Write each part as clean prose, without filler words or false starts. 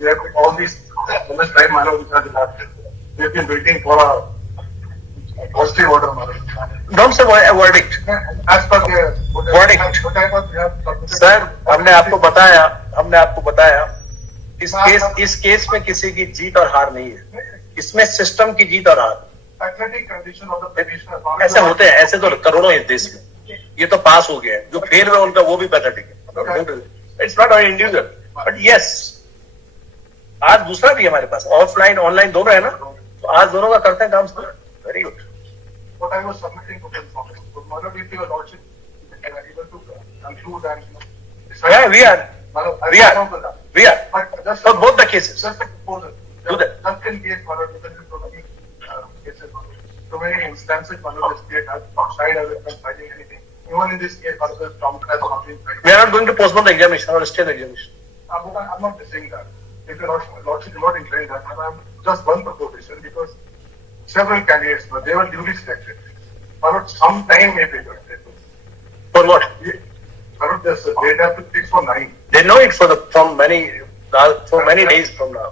They have all these most time they've been waiting for a positive order. Don't say a verdict. As per their Verdict. Sir हमने आपको बताया इस case में किसी की जीत और हार नहीं है, इसमें सिस्टम की जीत और हार। ऐसे होते हैं, ऐसे तो करोड़ों इस देश में। ये तो पास हो गया है, जो फेल हुआ उनका वो भी पैथेटिक है। It's not on individual but yes, आज दूसरा भी हमारे पास ऑफलाइन ऑनलाइन दोनों है ना, तो आज दोनों का करते हैं काम। Very good. What I was submitting to the information, so Madam, if your lordship is able to conclude and yeah, we are. But just for both the cases. Just a proposal. Do that. Just in case, Madam, because so many cases, so many instances, Madam, the state has shied away from fighting anything. Even in this case, Madam, the Trump has not been fighting. We are not going to postpone the examination or stay the examination. I'm not saying that. If your lordship is not inclined that, I'm just one proposition because several candidates, but they were duly selected. But some time may be good. For what? But this they have to fix for 9. They know it from many days from now.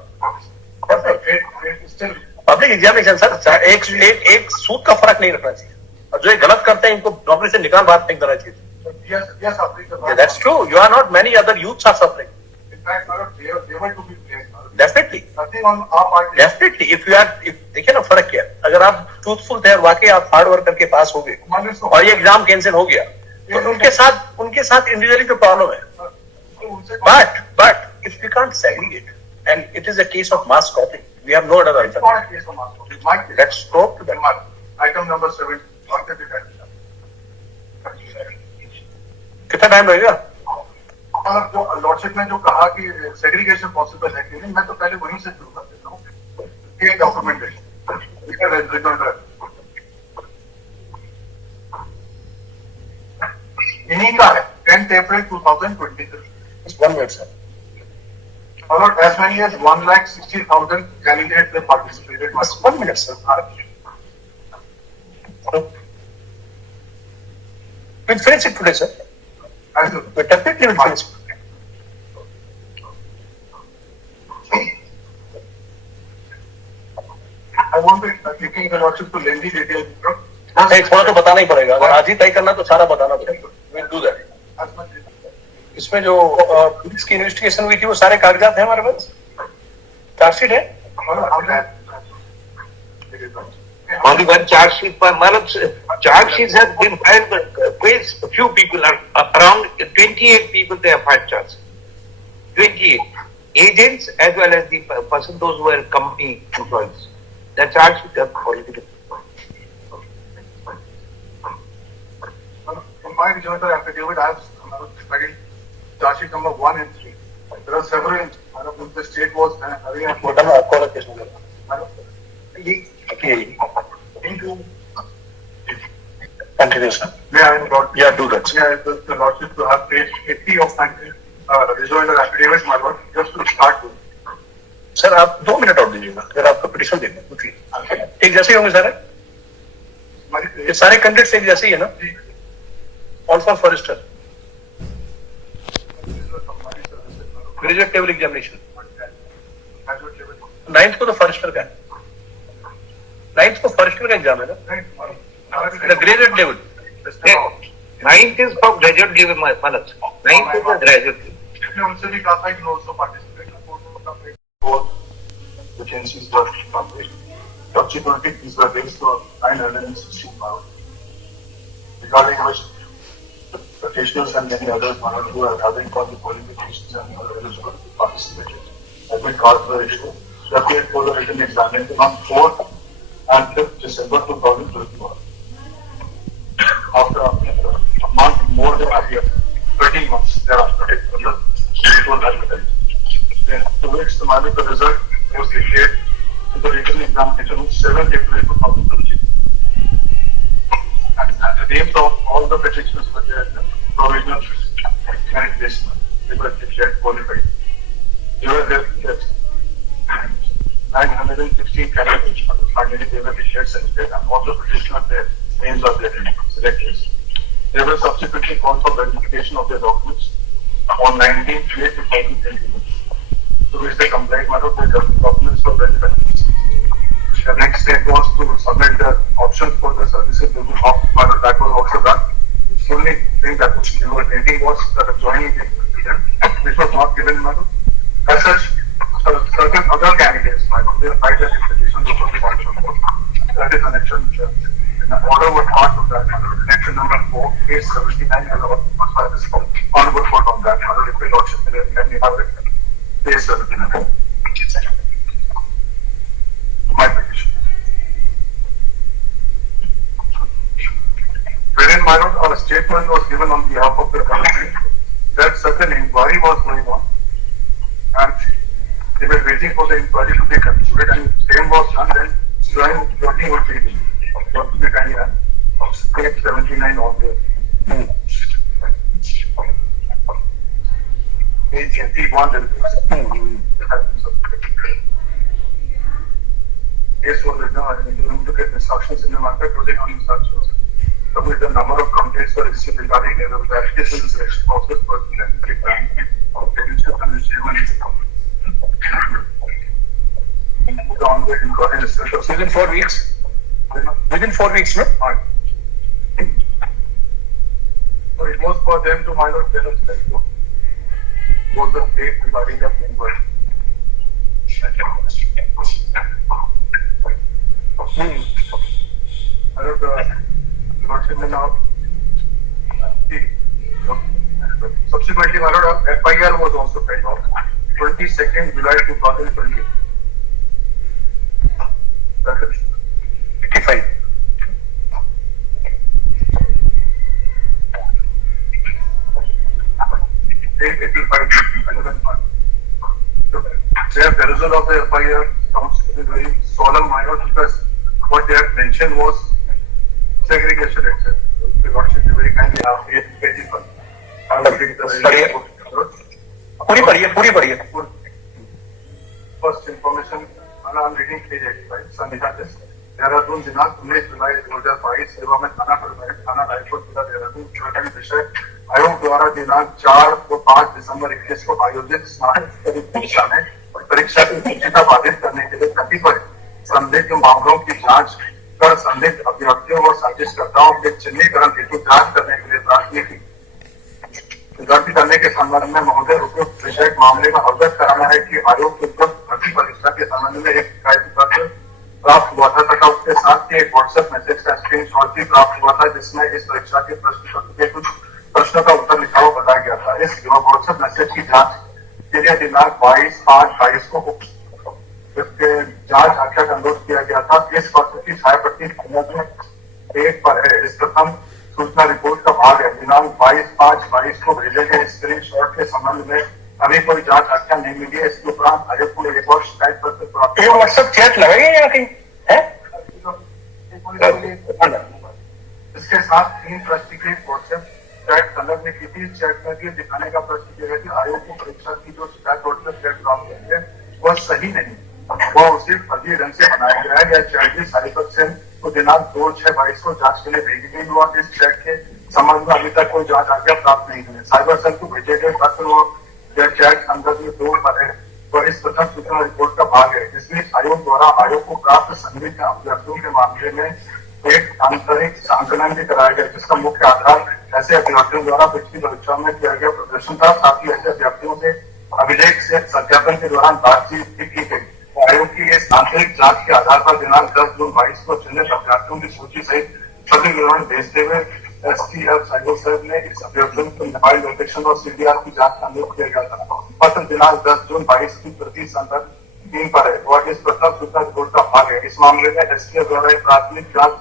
Still, public examination sir एक सूद का फर्क नहीं रखना चाहिए, और जो ये गलत करते हैं इनको नौकरी से निकाल बाहर फेंक देना चाहिए। yes, That's true. You are not, many other youths are suffering. In fact, they were to be placed. Definitely. Nothing on our part. Definitely. देखिए ना फर्क क्या, अगर आप ट्रूथफुल थे और वाकई आप हार्ड वर्क करके पास हो गए और ये एग्जाम कैंसिल हो गया, तो उनके साथ इंडिविजुअली तो प्रॉब्लम है। But if we can't segregate and it is a case of mass copying, we have no other alternative. Let's go to that. Item number 7. कितना टाइम लगेगा? जो लॉर्डशिप ने जो कहा कि सेग्रीगेशन पॉसिबल है कि नहीं, मैं तो पहले वहीं से शुरू कर देता हूँ। डॉक्यूमेंटेशन इन्हीं का है 10th April 2023. Just 1 minute, sir. Or as many as 1,60,000 candidates that participated. Just 1 minute, sir. We'll finish it today, sir. We definitely will finish it. I want to taking the lordship to lengthy details. नहीं, थोड़ा तो बताना ही पड़ेगा, अगर आज ही तय करना तो सारा बताना पड़ेगा। We'll do that. इसमें जो पुलिस की इन्वेस्टिगेशन हुई थी वो सारे कागजात हैं हमारे पास, चार्जशीट है। Only one charge sheet per month. Charge sheets have been filed, but quite few people are around 28 people. They have filed charges. 28 agents as well as the person those who were company employees. The charge sheet have already been. In my joint affidavit, I have studied charge sheet number 1 and 3. There are several. The state was having a Continue, sir. Yeah, do that. Yeah, the lordship to have page 80 of my rejoinder affidavit, my lord, just to start with. Sir आप 2 minute और दीजिएगा, अगर आपका petition देना एक जैसे ही होंगे सारे, ये सारे कैंडिडेट्स एक जैसे ही है ना, all for forester graduate level examination. 9th को तो फॉरेस्टर का है, 9th को फॉरेस्टर का एग्जाम है ना, graduate level. 9th is for graduate level, Manoj. 9th is the graduate level. उनसे भी कहा था कि also participate agencies were published. Subsequently, these were based on 916 pounds, regarding which the petitioners and many others who are having for the qualifications and other eligible participated have been called for the issue. The appeal for the written examination on 4th and 5th December 2021. After a month more than a year, 13 months thereafter, it was admitted. Then, to which the result was declared to the written examination on 7th April 2020. And the names of all the petitioners were there in the provisional merit list. They were declared qualified. They were there, 916 candidates. Finally, they were declared selected, and all the petitioners, their names are there in selected. They were subsequently called for verification of their documents on 19th May 2021. to which they complained, my lord, the documents were very bad. The next step was to submit the option for the services to the my lord, that was also done. The only thing that was waiting was that joining the decision, which was not given, my lord. As such, certain other candidates, my lord, they filed an application before the option board. That is an action. In the order was part of that, my lord. Action number 4, case 79, and was filed this onward court on that, my lord. If the lordship can you have it, case 79. My petition. Wherein, my lord, a statement was given on behalf of the country that certain inquiry was going on and they were waiting for the inquiry to be concluded, and if same was done, then joining would be given. What to be kind of state 79 on there. Page 81 there case was written and going to get instructions in the market today on instructions. So with the number of complaints were received regarding the application and selection process for the crime of potential and achievement. Moved on with inquiry discussion. Within 4 weeks? Within 4 weeks, no? Right. So it was for them to, my lord, tell us that was the date regarding the inquiry. I don't know, now. Subsequently, my lord, FIR was also paid off 22nd July 2020. That is 85. The result of the FIR sounds to be very solemn, my lord, because what they had mentioned was segregation itself. The Lord should be very kindly people. I will read the पूरी पढ़िए. First information, I am reading page 85. संविधान देहरादून दिनांक 19 जुलाई 2022 सेवा में थाना रायपुर जिला देहरादून उत्तराखंड विषय आयोग द्वारा दिनांक 4 व 5 दिसंबर 21 को आयोजित स्नातक परीक्षा में परीक्षा की निश्चितता बाधित करने के लिए कतिपय संदिग्ध मामलों की जांच कर संदिग्ध अभ्यर्थियों व साजिशकर्ताओं के चिन्हीकरण हेतु जांच करने के लिए प्राथमिकी दर्ज करने के संबंध में महोदय उपयुक्त विषय मामले में अवगत कराना है कि आयोग के उपयुक्त भर्ती परीक्षा के संबंध में एक शिकायत पत्र प्राप्त हुआ था तथा उसके साथ ही एक व्हाट्सएप मैसेज का स्क्रीनशॉट भी प्राप्त हुआ था जिसमें इस परीक्षा के प्रश्न पत्र के कुछ प्रश्नों का उत्तर लिखा हुआ बताया गया था। इस व्हाट्सएप मैसेज की जांच के लिए दिनांक 22/5/22 को इसके जांच आख्या का अनुरोध किया गया था। इस पत्र की छायाप्रति एक पर है। इस प्रथम सूचना रिपोर्ट का भाग है। दिनांक 22/5/22 को भेजे गए स्क्रीनशॉट के संबंध में अभी कोई जांच आख्या नहीं मिली है। इसके उपरांत आयोग को एक और शिकायत पत्र प्राप्त ये व्हाट्सएप चैट लगाइए या कहीं है? इसके साथ 3 प्रश्न की व्हाट्सएप चैट संलग्न की थी। चैट में भी दिखाने का प्रश्न किया गया कि आयोग को परीक्षा की जो शिकायत व्हाट्सएप चैट प्राप्त हुई है वह सही नहीं, वह उसे फर्जी ढंग से बनाया गया है। यह चैट भी साइबर सेल को दिनांक 2/6/22 को जांच के लिए भेजी गई और इस चैट के संबंध में अभी तक कोई जांच आज्ञा प्राप्त नहीं हुई। साइबर सेल को भेजे गए पत्र और यह चैट संदर्भ में 2 पर है और इस प्रथम सूचना रिपोर्ट का भाग है। इसमें आयोग द्वारा आयोग को प्राप्त संदिग्ध अभ्यर्थियों के मामले में एक आंतरिक आंकलन भी कराया गया जिसका मुख्य आधार ऐसे अभ्यर्थियों द्वारा पिछली परीक्षा में किया गया प्रदर्शन था। साथ ही ऐसे अभ्यर्थियों से अभिलेख से सत्यापन के दौरान बातचीत भी की गई। आयोग की इस आंतरिक जांच के आधार पर दिनांक 10 जून 22 को चिन्हित अभ्यर्थियों की सूची सहित सभी विवरण भेजते हुए STF साइबर सेल ने इस अभ्यर्थियों को मोबाइल लोकेशन और CDR की जांच का अनुरोध किया गया था। पत्र दिनांक 10 जून 22 की प्रति संदर्भ 3 पर है और इस प्रथम सूचना रिपोर्ट का भाग है। इस मामले में STF द्वारा एक प्राथमिक जांच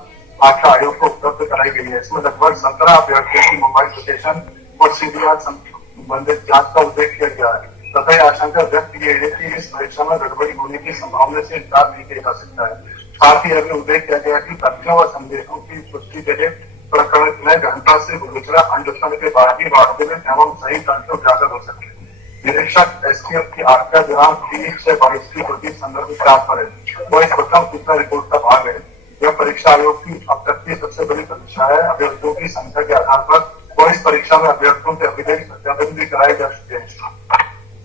आख्या आयोग को उपलब्ध कराई गई है। इसमें लगभग 17 अभ्यर्थियों की मोबाइल लोकेशन और CDR संबंधित जांच का उल्लेख किया गया है तथा यह आशंका व्यक्त की है कि इस परीक्षा में गड़बड़ी होने की संभावना से इनकार नहीं किया जा सकता है। साथ ही यह उल्लेख किया गया कि तथ्यों व संदेशों की पुष्टि के लिए प्रकरण में गहनता से विवेचना अनुष्ठान के बाद ही वास्तविक एवं सही तथ्य उजागर हो सके। निरीक्षक STF की आख्या दिनांक 3/6/22 की प्रति संदर्भ 4 पर है। वह इस प्रथम सूचना रिपोर्ट का भाग है। यह परीक्षा आयोग की अब तक की सबसे बड़ी परीक्षा है। अभ्यर्थियों की संख्या के आधार पर वह इस परीक्षा में अभ्यर्थियों के अभिलेख सत्यापन भी कराए जा चुके हैं।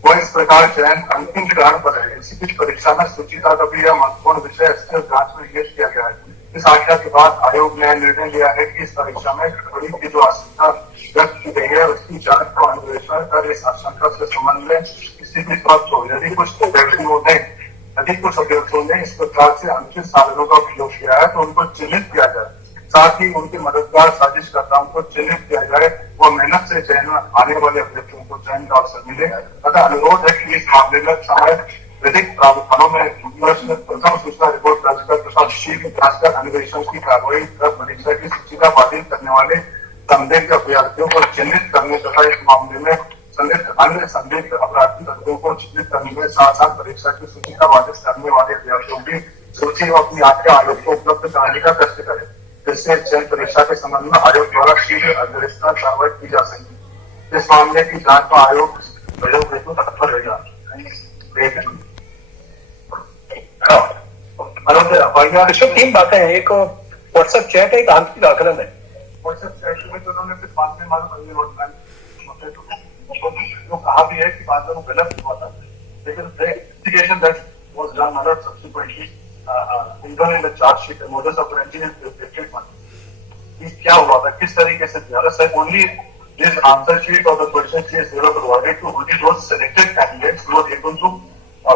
वो इस प्रकार चयन अंतिम चरण पर है। इसी बीच परीक्षा में सुचिता का भी यह महत्वपूर्ण विषय स्थिर जांच में पेश किया गया है। इस आख्या के बाद आयोग ने निर्णय लिया है कि इस परीक्षा में गड़बड़ी की जो आशंका व्यक्त की गई है उसकी जांच को अन्वेषण कर इस आशंका के संबंध में किसी भी स्पष्ट हो। यदि कुछ अभ्यर्थियों ने इस प्रकार से अनुचित साधनों का उपयोग किया है तो उनको चिन्हित किया जाए, साथ ही उनके मददगार साजिशकर्ताओं को चिन्हित किया जाए। वो मेहनत से चयन आने वाले अभ्यर्थियों को चयन का अवसर मिले। तथा अनुरोध है कि इस मामले में समय विधिक प्रावधानों में प्रथम सूचना रिपोर्ट दर्ज कर तथा शीघ्र जांच कर अन्वेषण की कार्रवाई कर परीक्षा की सूची का बाधित करने वाले संदिग्ध अभ्यर्थियों को चिन्हित करने तथा इस मामले में अन्य संदिग्ध अपराधी तत्वों को चिन्हित करने में साथ साथ परीक्षा की सूची का बाधित करने वाले अभ्यर्थियों की सूची और अपनी आज्ञा आयोग को उपलब्ध कराने का कष्ट करे, जिससे चयन परीक्षा के संबंध में आयोग द्वारा शीघ्र अन्वेषण कार्रवाई की जा सके। इस मामले की जांच में आयोग हेतु तत्पर रहेगा। तीन बातें हैं, एक व्हाट्सएप चैट है, एक आंतरिक आकलन है। व्हाट्सएप चैट में तो उन्होंने फिर बाद में मालूम जो कहा भी है कि बाद में वो गलत हुआ था, लेकिन investigation that was done under subsequently internal in the charge sheet and modus operandi is reflected one. क्या हुआ था, किस तरीके से दिया? Sir, only this answer sheet or the question sheets were provided to only those selected candidates who were able to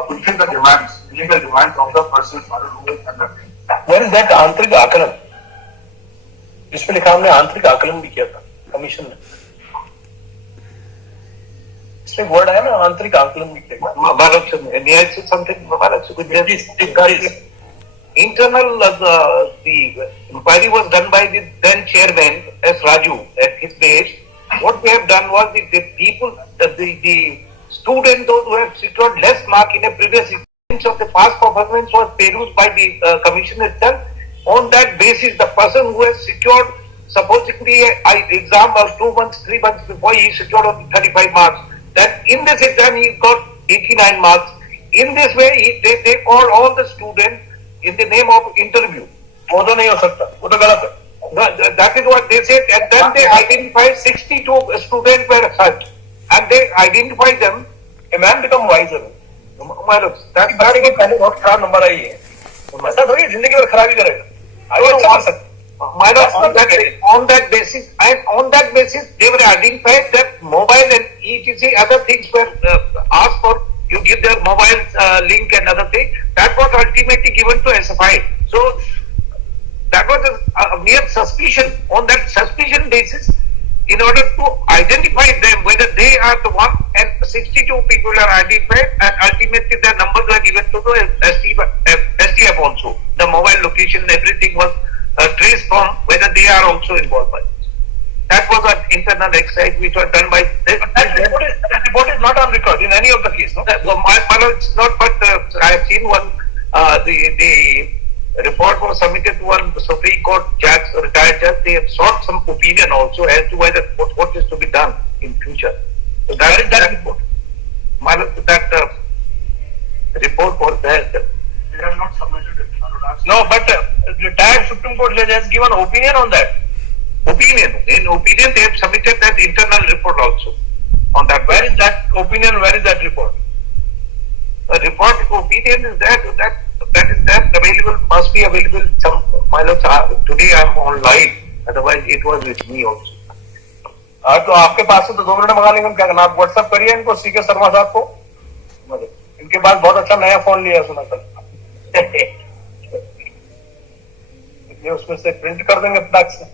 fulfill the demands, legal demands of the persons who were conducting. Where is that आंतरिक आकलन? जिसमें लिखा हमने आंतरिक आकलन भी किया था कमीशन ने। इसमें वर्ड है ना, आंतरिक आकलन भी किया। Internal the inquiry was done by the then chairman S. Raju at his base. What we have done was the people, the students, those who have secured less mark in a previous instance of the past performance was perused by the commission itself. On that basis, the person who has secured supposedly an exam of 2 months, 3 months before, he secured only 35 marks. That in this exam he got 89 marks. In this way, they called all the students in the name of interview. वो तो नहीं हो सकता, वो तो गलत है। That is what they said, and then they identified 62 students were such, and they identified them. A man become wiser. That पहले बहुत खराब नंबर आई है, ऐसा थोड़ी जिंदगी में खराबी करेगा। on that basis, they were identified that mobile and etc. other things were asked for. You give their mobile link and other things. That was ultimately given to SFI. So that was a mere suspicion. On that suspicion basis, in order to identify them, whether they are the one, and 62 people are identified, and ultimately their numbers were given to the STF also. The mobile location, everything was traced from whether they are also involved by this. That was an internal exercise which was done by. That report is not on record in any of the case, no? It's not, but I have seen one. The report was submitted to one Supreme Court judge, retired judge. They have sought some opinion also as to whether what is to be done in future. So that is that report. That report was there. They have not submitted it. No, but retired Supreme Court judge has given opinion on that. Opinion. In opinion, they have submitted that internal report also on that. Where is that opinion? Where is that report? The report opinion is that is available, must be available. Some today I am online. Otherwise, it was with me also. तो आपके पास से तो 2 minute मंगा लेंगे, क्या करना? आप WhatsApp करिए इनको, सीके शर्मा साहब को। इनके पास बहुत अच्छा नया फोन लिया सुना कल। ये उसमें से प्रिंट कर देंगे फ्लैग से।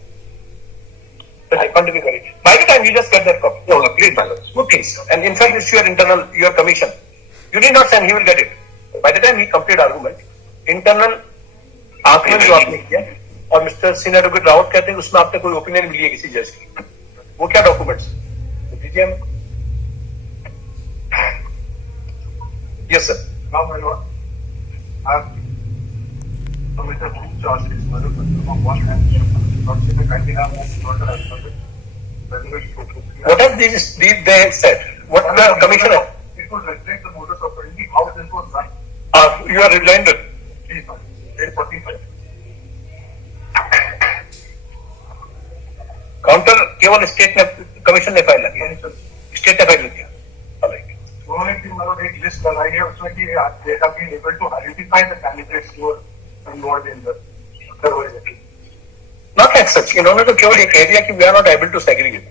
Continue करिए। By the time you just get that copy. No, please, my lord. Please. And in fact, it's your internal, your commission. You need not send, he will get it. By the time he complete argument, internal आंकड़े जो आपने किया और mister senior advocate Raut कहते हैं उसमें आपने कोई ओपिनियन भी ली है किसी जज की, वो क्या डॉक्यूमेंट्स दीजिए हमें। Yes sir. Now, my lord, I have submitted 2 charges. On one hand, kindly have what have these they said? What the commissioner? It would reflect the modus operandi how this was done. You are reminded. Please, 845. Counter केवल state ने commission ने file किया, state ने file किया। उन्होंने उसमें कि they have been able to identify the candidates who are involved in the survey. Not as such. इन्होंने तो केवल ये कह दिया कि we are not able to segregate.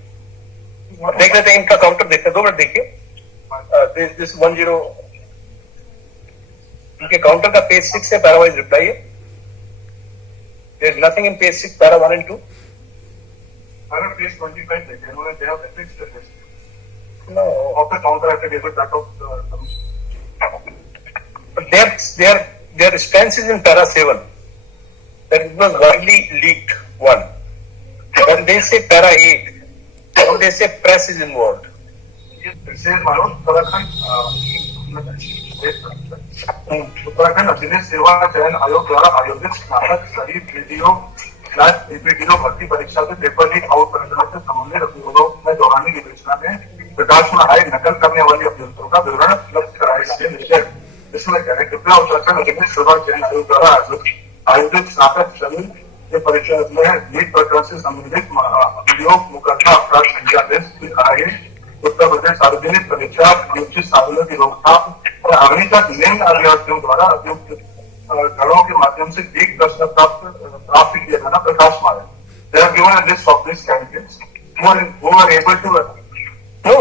देख लेते हैं इनका काउंटर, देखते हैं 2 मिनट देखिए. This 10 इनके काउंटर का पेज 6 से पैरावाइज रिप्लाई है. There is nothing in page 6 para 1 and 2. Para page 25 देखें, उन्होंने they have affixed the list. No. Of the counter affidavit that of the commission. But their stance is in para 7. That it was widely leaked. 1. When they say para 8, when they say press is involved. It says Manoj, Uttarakhand अधीन सेवा चयन आयोग द्वारा आयोजित स्नातक स्तरीय VDO VPDO भर्ती परीक्षा के पेपर लीक आउट प्रकरण से संबंधित अभियोगों में दौरानी विवेचना में प्रकाश में आए नकल करने वाली अभियुक्तों का विवरण उपलब्ध कराए जाने निषेध. इसमें कहें कृपया उत्तराखंड अधीन सेवा चयन आयोग द्वारा आयोजित स्नातक स्तरीय परीक्षा में लीक प्रकरण से संबंधित अभियोग मुकदमा अपराध संख्या 10 आगे उत्तर प्रदेश सार्वजनिक परीक्षा अनुचित साधनों की रोकथाम और अग्नि तक निम्न अभ्यर्थियों द्वारा अभियुक्त घरों के माध्यम से लीक प्रश्न प्राप्त किया जाना प्रकाश में आया. They have given a list of these candidates who are able to. No,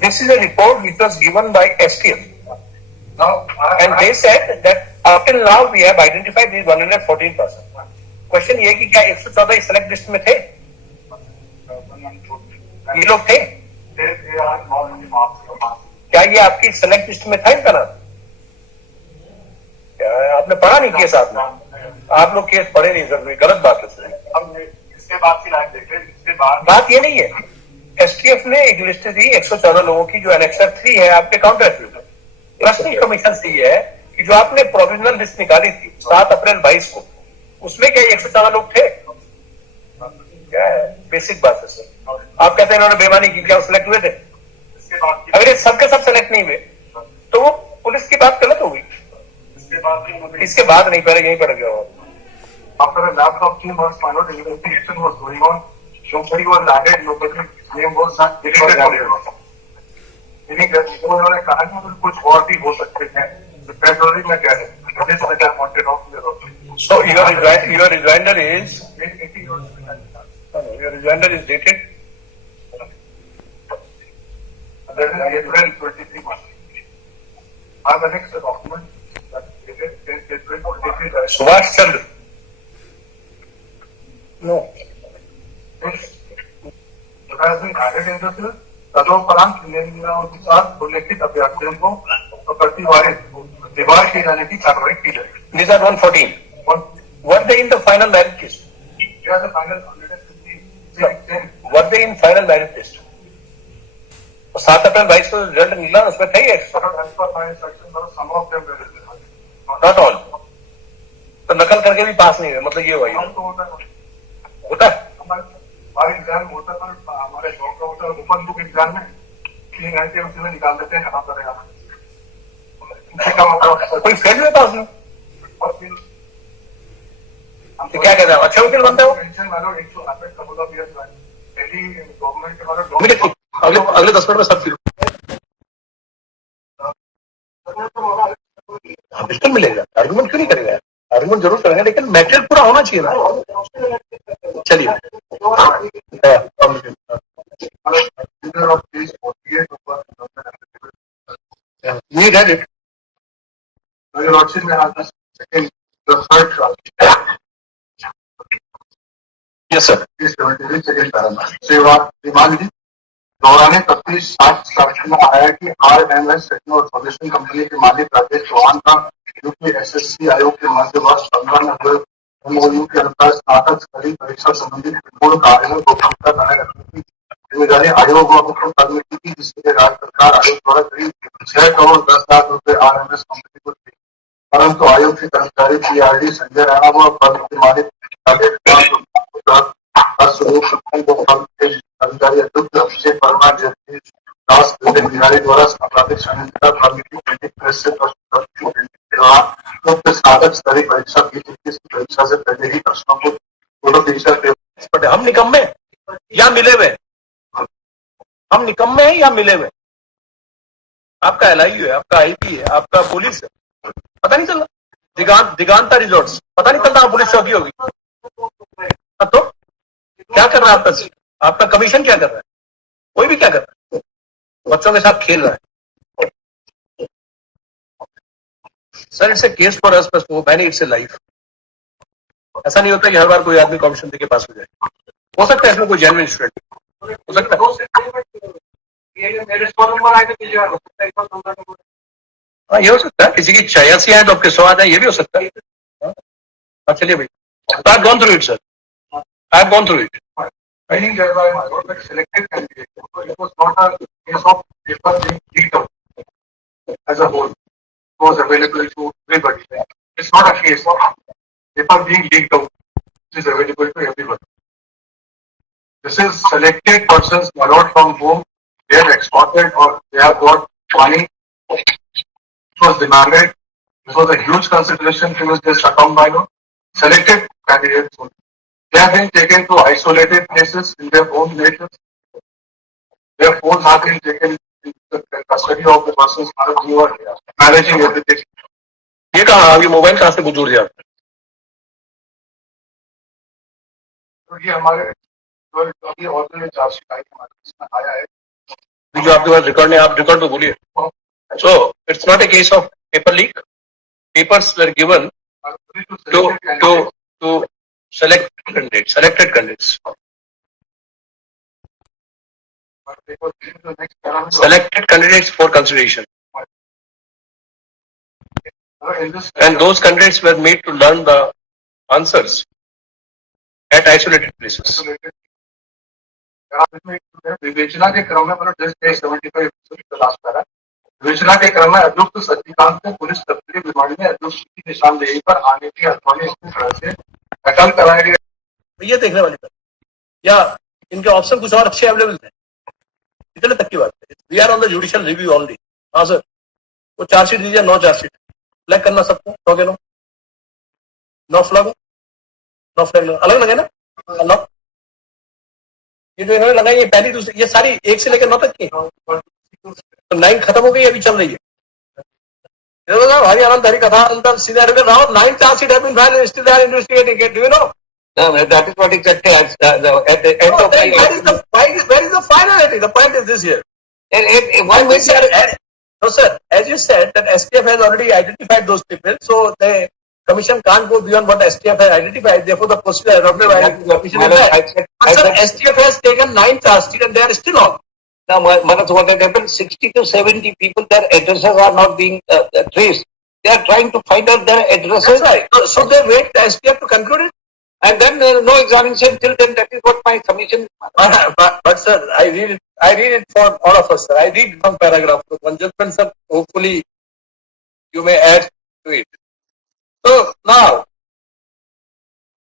this is a report which was given by STF. Now, and they said that up till now we have identified these 114 persons. Question ये कि क्या 114 इस select list में थे? ये लोग थे? क्या ये आपकी सेलेक्ट लिस्ट में था इनका नाम? क्या आपने पढ़ा नहीं केस? आपने आप लोग केस पढ़े नहीं सर, गलत बात है सर. इसके बाद की लाइन देखें. इसके बाद बात ये नहीं है. एसटीएफ ने एक लिस्ट दी 114 लोगों की जो एनेक्सर 3 है आपके काउंटर एफिडेविट. प्रश्न कमीशन से ये है कि जो आपने प्रोविजनल लिस्ट निकाली थी 7 अप्रैल 22 को, उसमें क्या 114 लोग थे? क्या है? बेसिक बात है सर. आप कहते हैं इन्होंने बेईमानी की, क्या सिलेक्ट हुए थे? अगर ये सबके सब सेलेक्ट नहीं हुए तो वो पुलिस की बात गलत होगी. इसके बाद नहीं, पहले यहीं पड़ गया. After a lapse of 3 months, final investigation was going on. Somebody was added, nobody's name was not deleted. उन्होंने कहा कि कुछ और भी हो सकते हैं. February में कह रहे हैं. So your rejoinder is dated. That is April 23 month. I have annexed the document that dated April 23. Subhash Chandra. No. This has been added in this list. तदोपरांत निम्नानुसार उल्लेखित अभ्यर्थियों को प्रतिवारित दीवार किए जाने की कार्रवाई की जाएगी. These are 114. Were they in the final merit list? They are the final 150. Were they in final merit list? 7 अप्रैल 22 को रिजल्ट निकला, उसमें थे ये. Not all. तो नकल करके भी पास नहीं हुए, मतलब ये हुआ. होता है हमारे एग्जाम होता है, हमारे शौक का होता है ओपन बुक एग्जाम में 3 घंटे उसमें निकाल देते हैं. कहाँ पर है कोई फेल हुआ था उसमें? तो क्या कहते हैं, अच्छा वकील बनता है वो? अगले 10 मिनट में सब फिर बिल्कुल मिलेगा. आर्गुमेंट क्यों नहीं करेगा? आर्गुमेंट जरूर करेंगे, लेकिन मैटेरियल पूरा होना चाहिए ना. चलिए ये read it. Yes sir. सेवा विभाग दौरान 31/7 में आया कि RMS और सॉल्यूशन कंपनी के मालिक राजेश चौहान का UKSSC आयोग के मध्यवर्ष 15 में हुए MOU के अनुसार स्नातक स्तरीय परीक्षा संबंधित पूर्ण कार्यों को गोपनीयता बनाए रखने की जिम्मेदारी आयोग को करने की थी, जिसके लिए राज्य सरकार आयोग द्वारा करीब 6 करोड़ 10 लाख रुपए RMS कंपनी को दी. परंतु आयोग के कर्मचारी PRD संजय राणा व फर्म के मालिक कर्मचारी अध्यक्ष अभिषेक वर्मा जगदीश दास बिहारी द्वारा आपराधिक संहिता प्रेस से स्नातक स्तरीय परीक्षा की परीक्षा से पहले ही प्रश्नों को दोनों टीचर. हम निकम्मे या मिले हुए? हम निकम्मे हैं या मिले हुए? आपका LIU है, आपका IP है, आपका पुलिस है, पता नहीं चला। दिगांता रिजॉर्ट्स, पता नहीं चलता पुलिस चौकी होगी। तो क्या कर रहा है आपका कमीशन क्या कर रहा है? कोई भी क्या कर रहा है? बच्चों के साथ खेल रहा है। Sir it's a case for us, बस वो मैंने इट्स ए लाइफ। ऐसा नहीं होता कि हर बार कोई आदमी कमीशन के पास हो जाए। हो सकता है इसमें कोई जेन्युइन स्टूडेंट हो सकता है। हाँ ये हो सकता है, किसी की 86 है तो आपके 100 आ जाए, ये भी हो सकता है। हाँ चलिए भाई, I have gone through it sir, I have gone through it. Meaning thereby my lord, like selected candidate. It was not a case of paper being leaked out as a whole. It was available to everybody. It's not a case of paper being leaked out, which is available to everybody. This is selected persons, my lord, from whom they have extorted or they have got money. It was demanded. This was a huge consideration to which they succumbed, my lord. Selected candidates. They have been taken to isolated places in their own nations. Their phones have been taken into the custody of the persons who are managing everything. ये कहाँ ये mobile कहाँ से जुड़ गया? तो ये हमारे अभी ऑर्डर चार्जशीट आई हमारे इसमें आया है। जो आपके पास रिकॉर्ड नहीं, आप रिकॉर्ड तो बोलिए। So it's not a case of paper leak. Papers were given to selected candidates. Selected candidates for consideration. And those candidates were made to learn the answers at isolated places. विवेचना के क्रम में मतलब जैसे 75 last para विवेचना के क्रम में अभियुक्त सचिकांत को पुलिस तत्कालीन विभाग में अभियुक्त की निशानदेही पर आने की अथवा इस तरह से अटल कराया गया। ये देखने वाली बात, या इनके ऑप्शन कुछ और अच्छे अवेलेबल थे, इतने तक की बात है। We are on the judicial review only. हाँ सर, वो चार्जशीट दीजिए, 9 चार्जशीट फ्लैग करना सबको, 9 के 9 फ्लैग, 9 फ्लैग अलग लगे ना। 9 ये जो इन्होंने लगाई, ये पहली दूसरी, ये सारी 1 से लेकर 9 तक की, तो 9 खत्म हो गई, अभी चल रही है। हरी आनंद हरी कथा अंतर सीधा राव 9 charge sheet have been filed and still they are investigating. Do you know? No, that is what exactly at the end of where is the finality? The point is this here. One way, no sir, as you said that STF has already identified those people, so the commission can't go beyond what STF has identified. Therefore, the procedure adopted by the commission is that. But sir, STF has taken 9 charges and they are still on. Now, Manoj, what has happened? 60 to 70 people, their addresses are not being traced. They are trying to find out their addresses. That's right. So they wait the STF to conclude it. And then no examination till then. That is what my submission. But sir, I read it for all of us, sir. I read one paragraph. One judgment, sir. Hopefully, you may add to it. So now,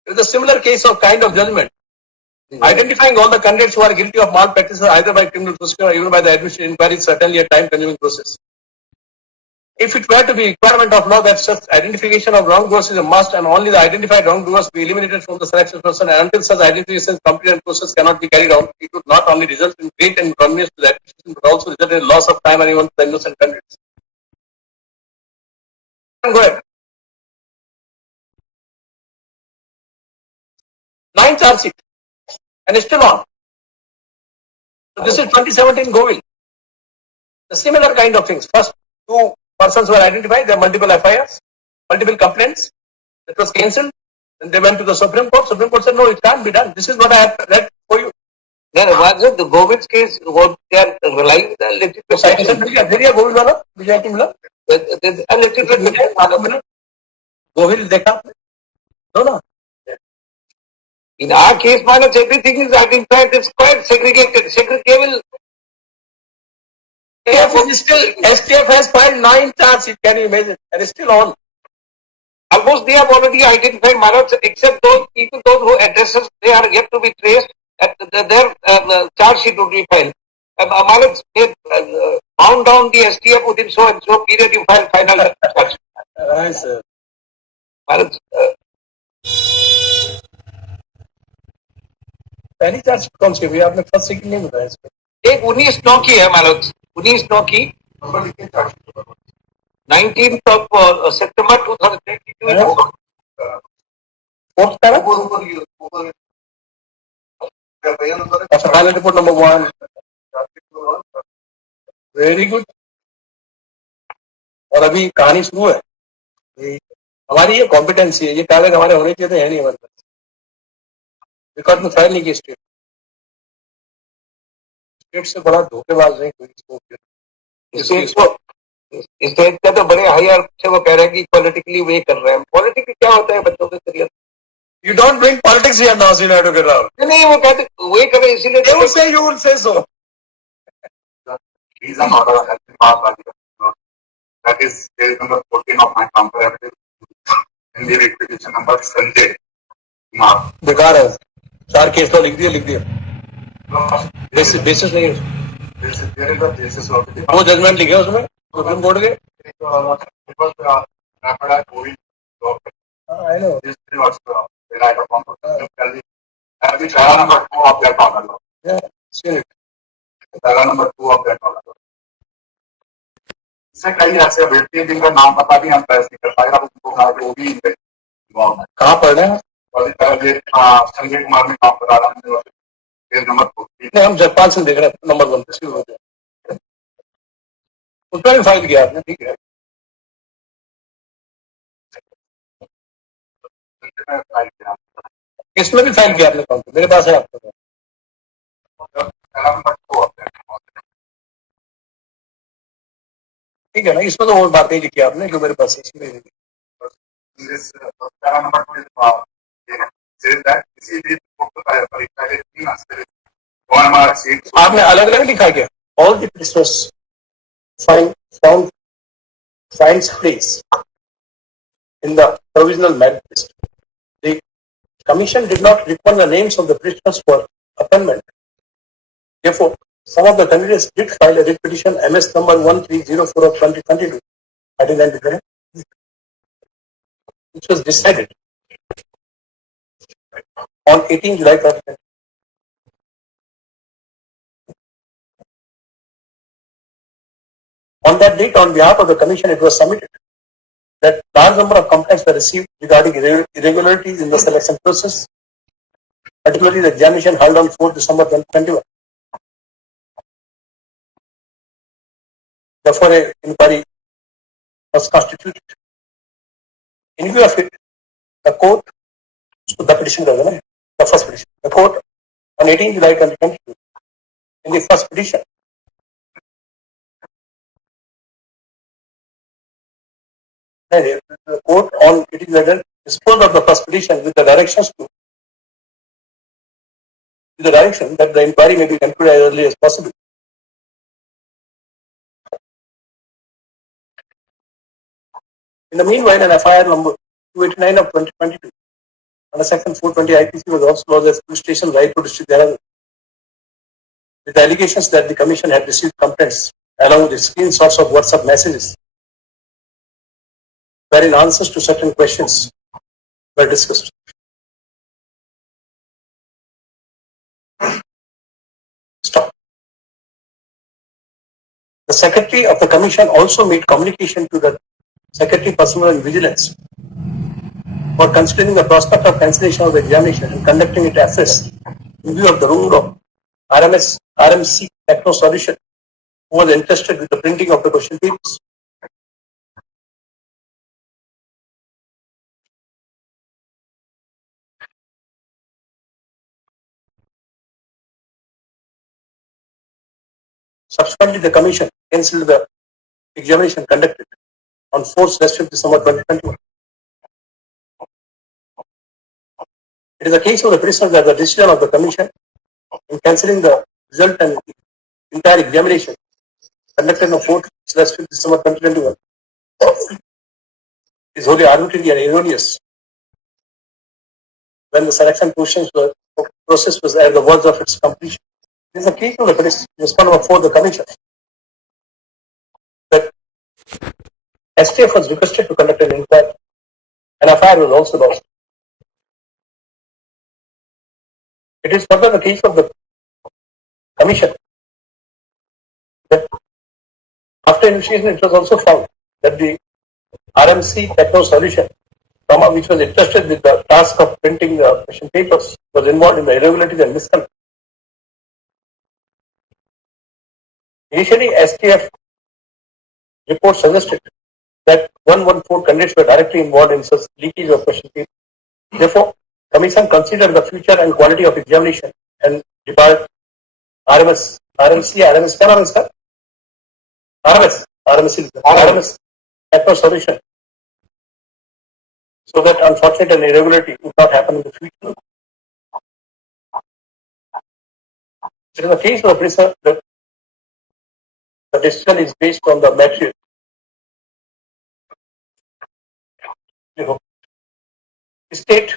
there is a similar case of kind of judgment, identifying all the candidates who are guilty of malpractices either by criminal prosecution or even by the administrative inquiry is certainly a time-consuming process. If it were to be requirement of law that such identification of wrongdoers is a must and only the identified wrongdoers be eliminated from the selection process, and until such identification is complete and process cannot be carried out, it would not only result in great inconvenience to the administration but also result in loss of time and even to the innocent candidates. Go ahead. 9 charge sheet and it's still on. So this is 2017 Govil. The similar kind of things. First, 2 persons were identified, there are multiple FIRs, multiple complaints, it was cancelled, and they went to the Supreme Court. Supreme Court said, no, it can't be done. This is what I have read for you. Then was it the Govil's case, what they are relying the electric Govil wala, Vijay ki mila? Govil dekha? No. In our case, Manoj, everything is identified, it's quite segregated. Segregable. STF has filed 9 charges, can you imagine? And it's still on. Almost they have already identified, Manoj, except those people, those who addresses, they are yet to be traced, their charge sheet would be filed. Manoj, bound down the STF within so and so period, you file final charge. Right, sir. Manoj, पहली charge कौन सी हुई आपने? First second नहीं बताया इसमें। एक 19/9 की है मनोज, 19/9 की 19th of September 2022. Pilot report number 1. Very good. और अभी कहानी शुरू है. हमारी ये कॉम्पिटेंसी है, ये कागज हमारे होने चाहिए थे, है नहीं हमारे पास. रिकॉर्ड में फाइल नहीं की स्टेट से बड़ा धोखेबाज नहीं कोई. स्टेट का तो बड़े हायर से वो कह रहे हैं कि पॉलिटिकली वे कर रहे हैं. पॉलिटिकली क्या होता है बच्चों के career? You don't bring politics here now, Sri Naidu Rao. नहीं, वो कहते वे कर रहे इसीलिए. You will say so. These are not a healthy path. That is page number 14 of my comparative in the repetition number Sunday. बेकार है. 4 case तो लिख दिया. बेसिस नहीं है. वो जजमेंट लिखे उसमें सुप्रीम कोर्ट के. I know. Number 2 of that order. Yeah, seen it. Number 2 of that order. इससे कई ऐसे व्यक्ति जिनका नाम पता भी हम पैसे कर पाएगा, वो भी कहाँ पढ़ रहे हैं? संजय कुमार में काम करा रहा हूँ. नंबर 2 हम जगपाल सिंह देख रहे हैं नंबर 1 पे. उसका भी फाइल किया आपने, ठीक है. इसमें भी फाइल किया आपने कौन सा? मेरे पास है आपके पास. ठीक है ना, इसमें तो और बात नहीं लिखी आपने जो मेरे पास है. इसमें आपने अलग अलग लिखा क्या? All the prisoners found finds place in the provisional merit list. The commission did not require the names of the prisoners for appointment. Therefore, some of the candidates did file a writ petition MS number 1304 of 2022. I didn't enter, which was decided on 18 July 2020. On that date, on behalf of the commission, it was submitted that large number of complaints were received regarding irregularities in the selection process, particularly the examination held on 4 December 2021. Therefore, an inquiry was constituted. In view of it, the court, the petition, the first petition, the court on 18 July 2022, in the first petition, the court on 18 July disposed of the first petition with the direction that the inquiry may be concluded as early as possible. In the meanwhile, an FIR number 289 of 2022 under section 420 IPC was also lodged as police station right to district Devbhoomi, with the allegations that the commission had received complaints along with the screenshots of WhatsApp messages wherein answers to certain questions were discussed. Stop. The secretary of the commission also made communication to the Secretary Personnel and Vigilance for considering the prospect of cancellation of the examination and conducting it afresh in view of the rule of RMC Techno Solution, who was entrusted with the printing of the question papers. Subsequently, the commission cancelled the examination conducted on 4th December 2021. It is a case of the prisoner that the decision of the commission in cancelling the result and entire examination conducted on 4th December 2021 is wholly arbitrary and erroneous when the selection process was at the verge of its completion. It is a case of the prisoner before the commission that STF was requested to conduct an inquiry. An FIR was also lost. It is further the case of the commission that after the investigation, it was also found that the RMC Techno Solution, which was entrusted with the task of printing the question papers, was involved in the irregularities and misconduct. Initially, STF report suggested that 114 candidates were directly involved in such leakage of question papers. Therefore, Commission considered the future and quality of examination and debarred RMC Techno Solution, so that unfortunate and irregularity would not happen in the future. It is the case of research that the decision is based on the material. The state,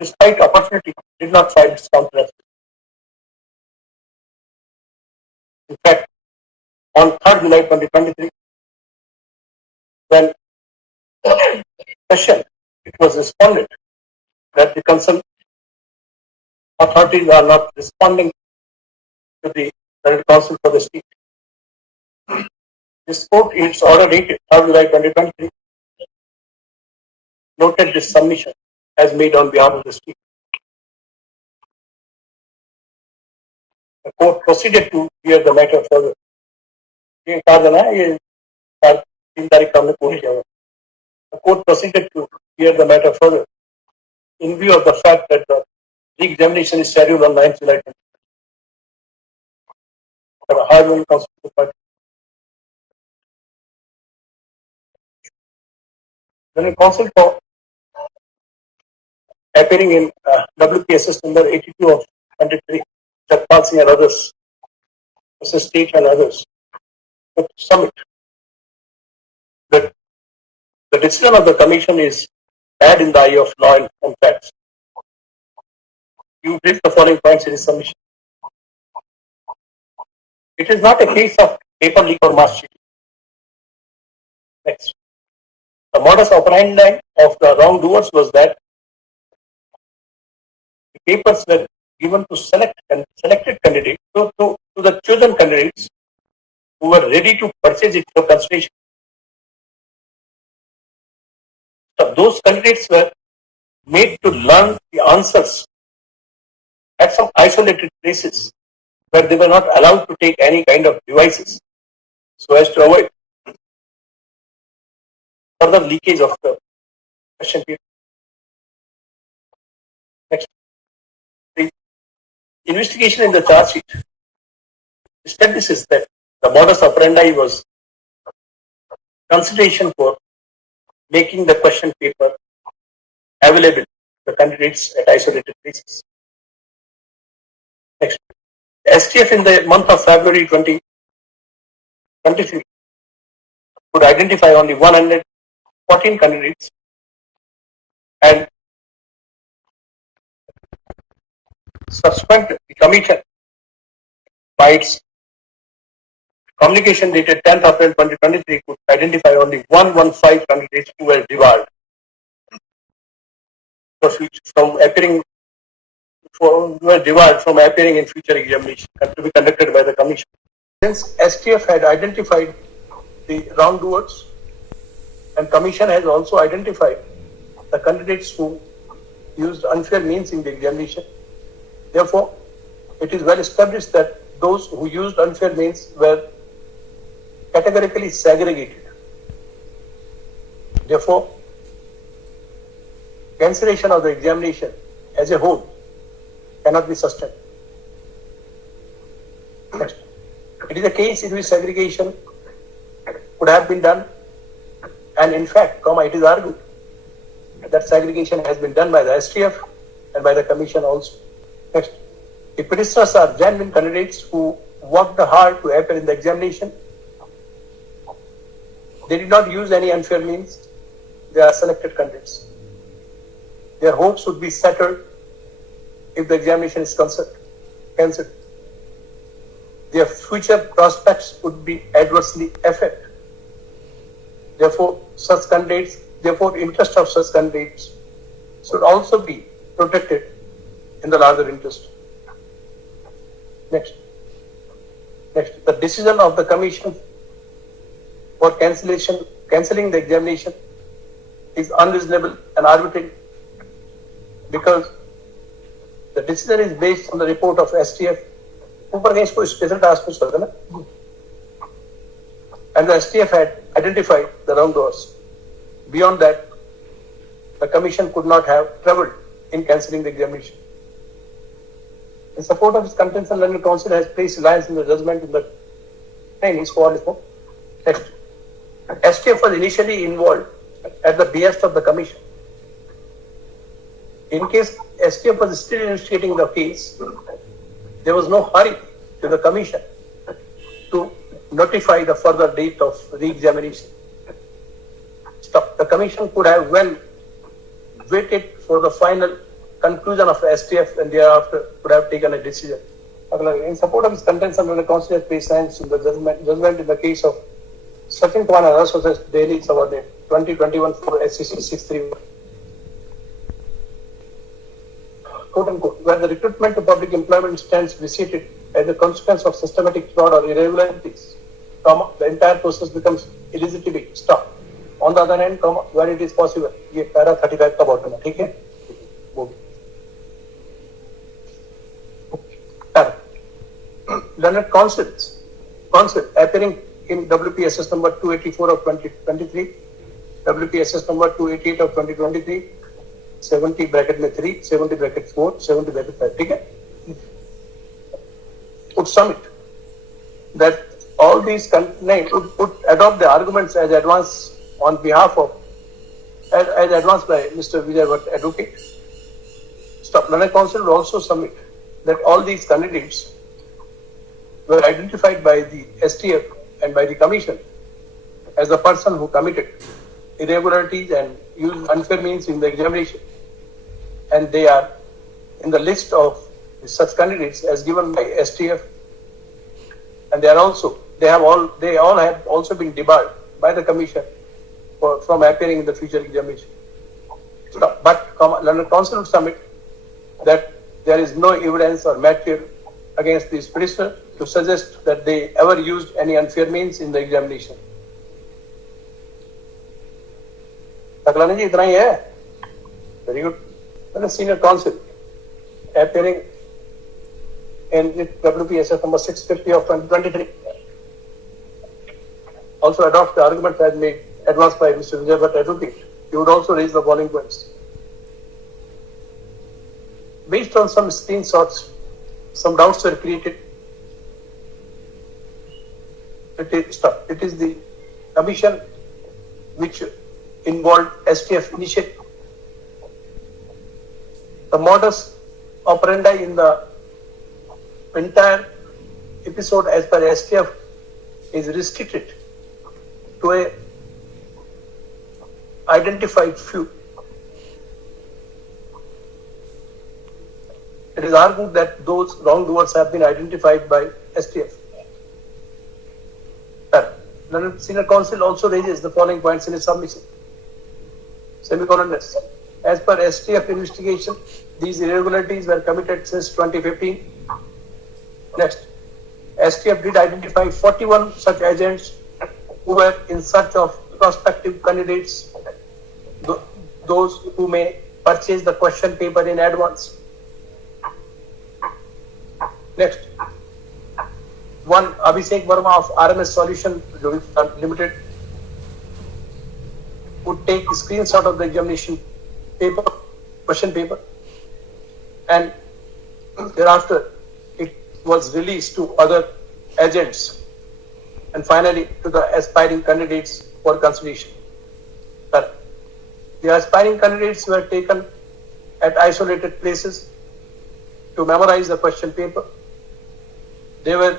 despite opportunity, did not file its counter. In fact, on 3rd July 2023, when question, it was responded that the concerned authorities are not responding to the counsel for the state. This court, in its order dated 3rd July 2023, noted this submission as made on behalf of the state. The court proceeded to hear the matter further. The court proceeded to hear the matter further in view of the fact that the re-examination is scheduled on 9th July. Then a counsel for appearing in WKSS number 82 of 23, Jagpal Singh and others, Mr. State and others, to submit that the decision of the Commission is bad in the eye of law and facts. You brief the following points in his submission. It is not a case of paper leak or mass cheating. Next. The modus operandi of the wrongdoers was that the papers were given to selected candidates, to the chosen candidates who were ready to purchase it for consideration. So those candidates were made to learn the answers at some isolated places where they were not allowed to take any kind of devices, so as to avoid further leakage of the question paper. Next. The investigation in the charge sheet establishes that the modus operandi was consideration for making the question paper available to the candidates at isolated places. Next. The STF in the month of February 2023 could identify only 114 candidates and subsequent the Commission by its communication dated 10th April 2023 could identify only 115 candidates who were debarred from appearing in future examination to be conducted by the Commission. Since STF had identified the wrongdoers and Commission has also identified the candidates who used unfair means in the examination, therefore, it is well established that those who used unfair means were categorically segregated. Therefore, cancellation of the examination as a whole cannot be sustained. Next. It is a case in which segregation could have been done, and in fact, it is argued that segregation has been done by the STF and by the Commission also. Next. The petitioners are genuine candidates who worked hard to appear in the examination. They did not use any unfair means. They are selected candidates. Their hopes would be settled if the examination is cancelled. Their future prospects would be adversely affected. Therefore, interest of such candidates should also be protected in the larger interest. Next. The decision of the Commission for cancelling the examination is unreasonable and arbitrary because the decision is based on the report of STF. ऊपर कहीं इसको special task force करते ना, and the STF had identified the wrongdoers. Beyond that, the commission could not have travelled in cancelling the examination. In support of its contention, Learned Council has placed reliance in the judgment in the next. STF was initially involved at the behest of the commission. In case STF was still investigating the case, there was no hurry to the commission to notify the further date of re-examination. The commission could have well waited for the final conclusion of STF and thereafter could have taken a decision. In support of its contention, the Council has placed reliance in the judgment in the case of Sachin Kumar and Associates Daily Subordinate 2021 for SCC 631. Quote unquote, where the recruitment to public employment stands vitiated as a consequence of systematic fraud or irregularities, the entire process becomes illegitimate. Stop. On the other hand, where it is possible, ये para 35 का bottom है, ठीक है? Learned Council appearing in WPSS number 284 of 2023, WPSS number 288 of 2023, 70 bracket में 3, 70 bracket 4, 70 bracket 5, ठीक है? Would submit that all these would adopt the arguments as advanced on behalf of, as advanced by Mr. Vijay Bhatt, advocate. Learned Council will also submit that all these candidates were identified by the STF and by the Commission as the person who committed irregularities and used unfair means in the examination, and they are in the list of such candidates as given by STF, and they all have also been debarred by the Commission from appearing in the future examination. But Learned Council will submit that there is no evidence or material against these petitioners to suggest that they ever used any unfair means in the examination. Taklani ji, itna hi hai. Very good. The Senior Counsel appearing in WPSS number 650 of 2023 also adopts the argument as made advanced by Mr. Vijay Bhatt, advocate. He would also raise the following points. Based on some screenshots, some doubts were created. It is the commission which involved STF initiative. The modus operandi in the entire episode as per STF is restricted to a identified few. It is argued that those wrongdoers have been identified by STF. The Senior Counsel also raises the following points in his submission. Semicolon S. As per STF investigation, these irregularities were committed since 2015. Next, STF did identify 41 such agents who were in search of prospective candidates, those who may purchase the question paper in advance. Next, one Abhishek Verma of RMS Solution Limited would take a screenshot of the examination paper, question paper, and thereafter it was released to other agents and finally to the aspiring candidates for consideration. The aspiring candidates were taken at isolated places to memorize the question paper. They were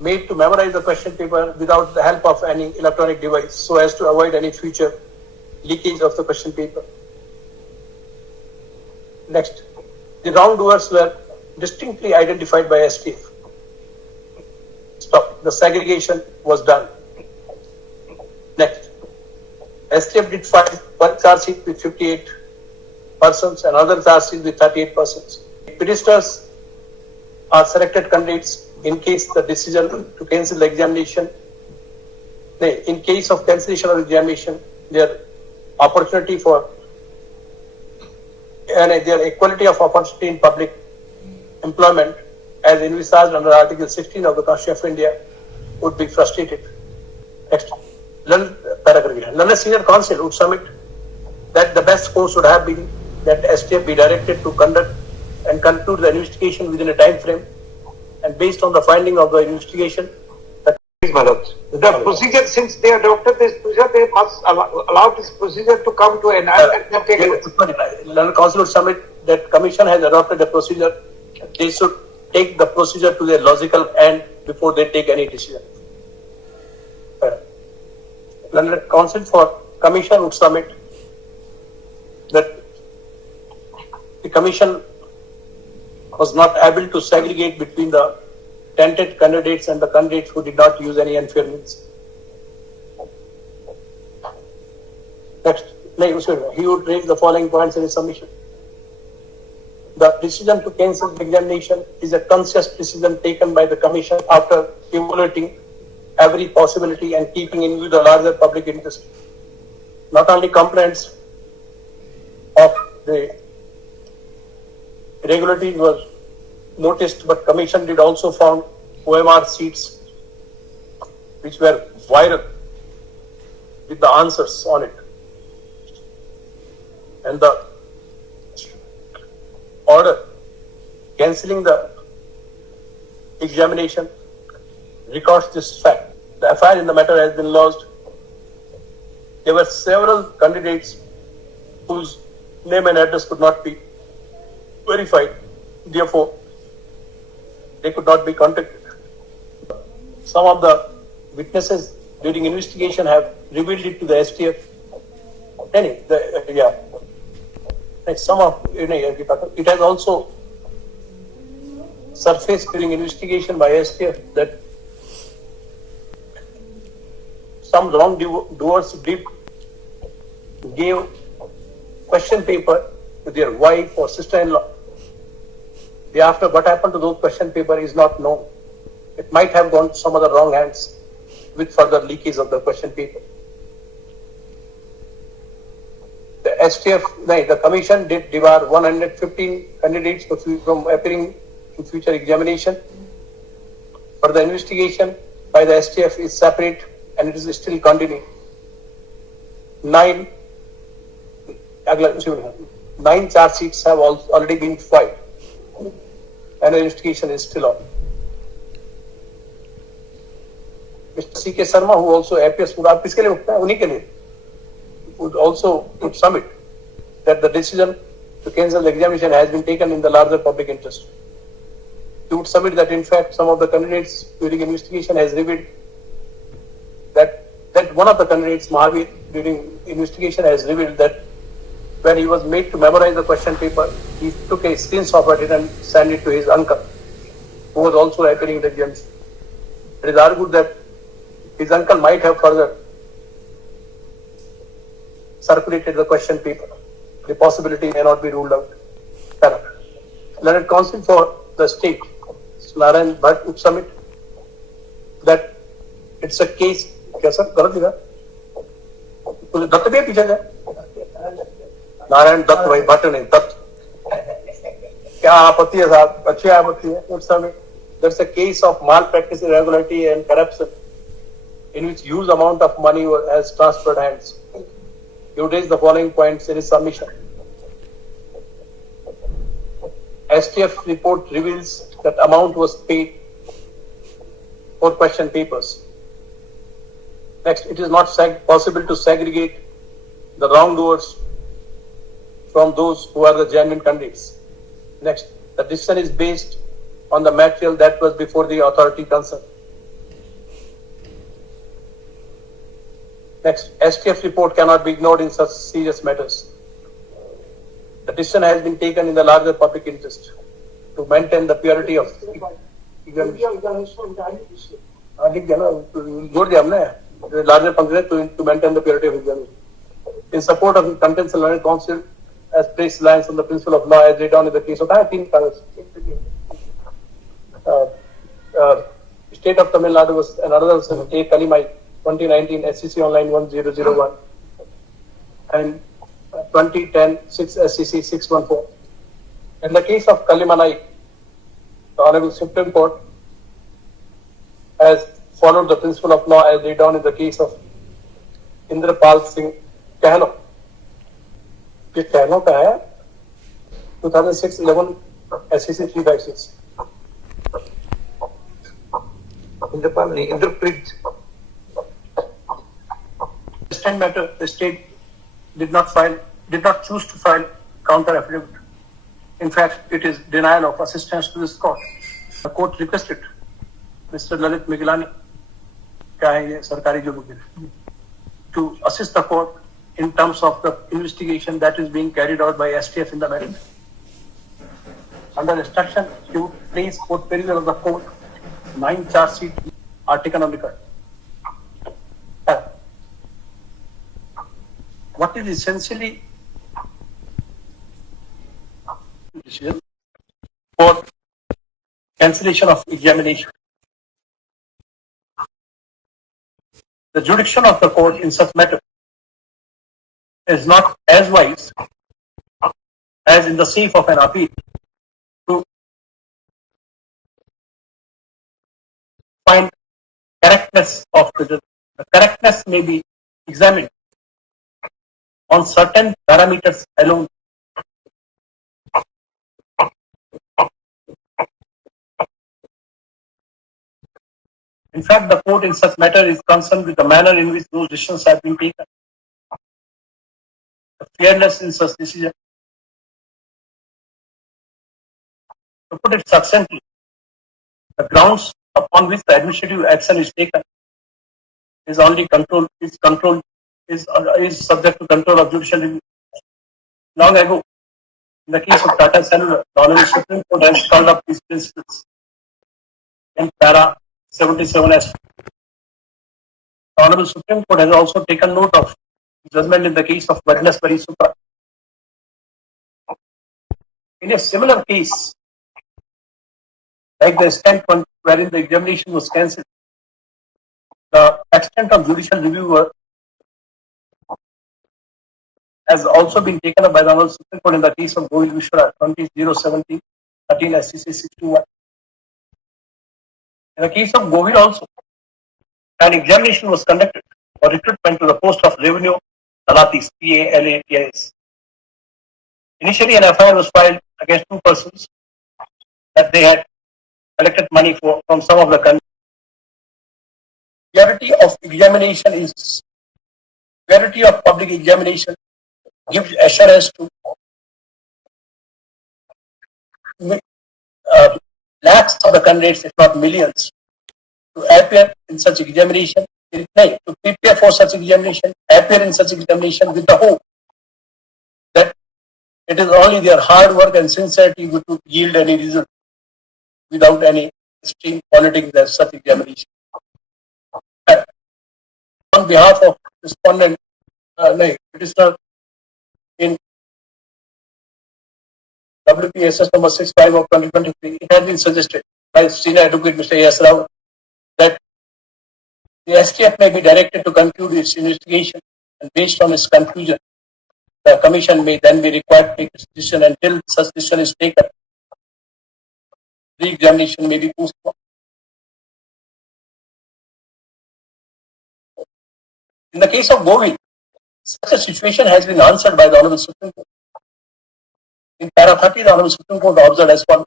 made to memorize the question paper without the help of any electronic device so as to avoid any future leakage of the question paper. Next, the wrongdoers were distinctly identified by STF. The segregation was done. Next, STF did file one charge sheet with 58 persons and other charge sheet with 38 persons. Petitioners are selected candidates in case the decision to cancel the examination In case of cancellation of examination, their opportunity for and their equality of opportunity in public employment as envisaged under Article 16 of the Constitution of India would be frustrated. Next, London Senior Counsel would submit that the best course would have been that STF be directed to conduct and conclude the investigation within a time frame, and based on the finding of the investigation, the procedure, since they adopted this procedure, they must allow this procedure to come to an end and take it. London Council would submit that Commission has adopted a procedure. They should take the procedure to their logical end before they take any decision. London Council for Commission would submit that the Commission was not able to segregate between the tented candidates and the candidates who did not use any unfair means. Next, he would raise the following points in his submission. The decision to cancel the examination is a conscious decision taken by the Commission after evaluating every possibility and keeping in view the larger public interest. Not only complaints of the irregularities was noticed, but Commission did also found OMR sheets which were viral with the answers on it. And the order cancelling the examination records this fact. The FIR in the matter has been lodged. There were several candidates whose name and address could not be verified. Therefore, they could not be contacted. Some of the witnesses during investigation have revealed it to the STF. It has also surfaced during investigation by STF that some wrongdoers did give question paper to their wife or sister-in-law. Thereafter, what happened to those question paper is not known. It might have gone to some other wrong hands with further leakage of the question paper. The STF, the Commission did debar 115 candidates from appearing in future examination. But the investigation by the STF is separate and it is still continuing. 9 charge sheets have already been filed and the investigation is still on. Mr. C.K. Sharma, who also appears, would also submit that the decision to cancel the examination has been taken in the larger public interest. He would submit that in fact some of the candidates during investigation has revealed that one of the candidates, Mahavir, during investigation has revealed that when he was made to memorize the question paper, he took a screenshot of it and sent it to his uncle, who was also appearing in the examination. It is argued that his uncle might have further circulated the question paper. The possibility may not be ruled out. Learned Counsel for the State, Narayan Bhatt, would submit that it's a case. क्या sir गलत लिखा? दत्त भी पीछे जाए नारायण दत्त भाई भट्ट नहीं दत्त क्या आपत्ति है साहब अच्छी आपत्ति है उस समय there's a case of malpractice, irregularity and corruption in which huge amount of money has transferred hands. You raise the following points in his submission. STF report reveals that amount was paid for question papers. Next, it is not possible to segregate the wrongdoers from those who are the genuine candidates. Next, the decision is based on the material that was before the authority concerned. Next, STF report cannot be ignored in such serious matters. The decision has been taken in the larger public interest to maintain the purity of larger public to maintain the purity of examination. In support of the contents, the Learned Counsel has placed reliance on the principle of law as laid down in the case of State of Tamil Nadu was another case, Kalimai, 2019 SCC Online 1001 and 2010 6 SCC 614. In the case of Kalimanai, the Honorable Supreme Court has followed the principle of law as laid down in the case of Indrapal Singh Kahno. ये कहनो का है 2006-11 SCC 356. Indrapal ne Indraprit. This matter, the state did not choose to file counter affidavit. In fact, it is denial of assistance to this court. The court requested Mr. Lalit Migilani, to assist the court in terms of the investigation that is being carried out by STF in the matter. Under instruction, he would place court perusal of the court 9 charge sheet are taken on record. What is essentially decision for cancellation of examination? The jurisdiction of the court in such matter is not as wise as in the safe of an appeal to find correctness of the judgment. The correctness may be examined on certain parameters alone. In fact, the court in such matter is concerned with the manner in which those decisions have been taken. The fairness in such decision. To put it succinctly, the grounds upon which the administrative action is taken is subject to control of judicial review. Long ago, in the case of Tata Cellular, the Honorable Supreme Court has called up these principles in para 77S. The Honorable Supreme Court has also taken note of judgment in the case of Wednesbury Supra. In a similar case, like the extent wherein the examination was cancelled, the extent of judicial review has also been taken up by the Honorable Supreme Court in the case of Govil Vishwara 20-017, 13 SCC 621. In the case of Govil also, an examination was conducted for recruitment to the post of revenue Talatis, PALATIS. Initially, an FIR was filed against 2 persons that they had collected money from some of the countries. Purity of examination is purity of public examination gives assurance to lakhs of the candidates, if not millions, to appear in such examination, to prepare for such examination, appear in such examination with the hope that it is only their hard work and sincerity which would yield any result without any extreme politics as such examination. On behalf of respondent, petitioner in WPSS number 65 of 2023, it has been suggested by Senior Advocate Mr. S. Rao that the STF may be directed to conclude its investigation, and based on its conclusion, the Commission may then be required to take its decision. Until such decision is taken, the examination may be postponed. In the case of Govil, such a situation has been answered by the Honorable Supreme Court. In para 30, the Honorable Supreme Court observed as follows.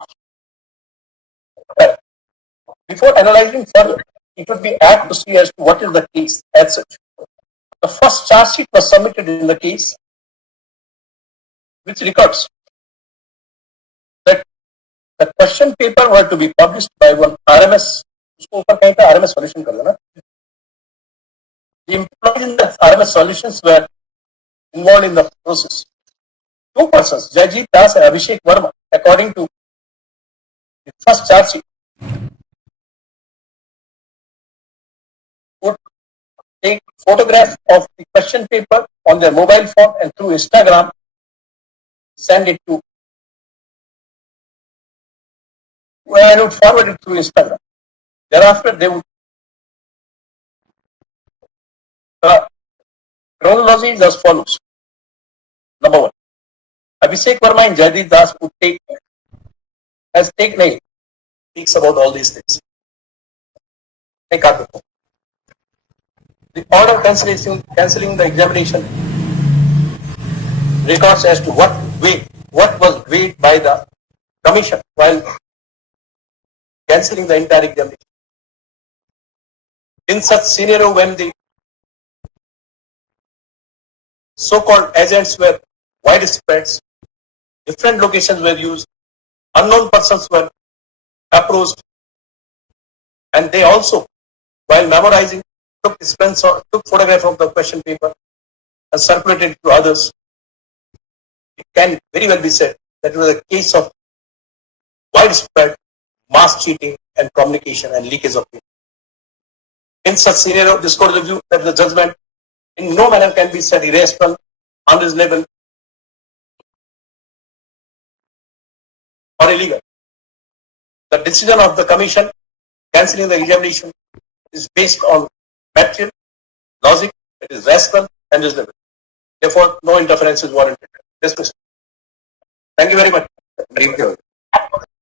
Before analyzing further, it would be apt to see as to what is the case as such. The first charge sheet was submitted in the case, which records that the question paper were to be published by one RMS. RMS solution. The employees in the RMS solutions were involved in the process. 2 persons, Jajit Das and Abhishek Verma, according to the first charge sheet, would take photograph of the question paper on their mobile phone and through Instagram send it to, and would forward it through Instagram. Thereafter, they would The chronology is as follows. Number one, Abhishek Verma and Jaideep Das would speaks about all these things. The order cancelling the examination records as to what was weighed by the commission while cancelling the entire examination. In such scenario, when the so-called agents were widespread, different locations were used, unknown persons were approached, and they also, while memorizing, took photograph of the question paper and circulated it to others. It can very well be said that it was a case of widespread mass cheating and communication and leakage of paper. In such scenario, this court review that the judgment in no manner can be said irrational, unreasonable, or illegal. The decision of the commission cancelling the examination is based on material, logic, it is rational and reasonable. Therefore, no interference is warranted. Dismissed. Thank you very much.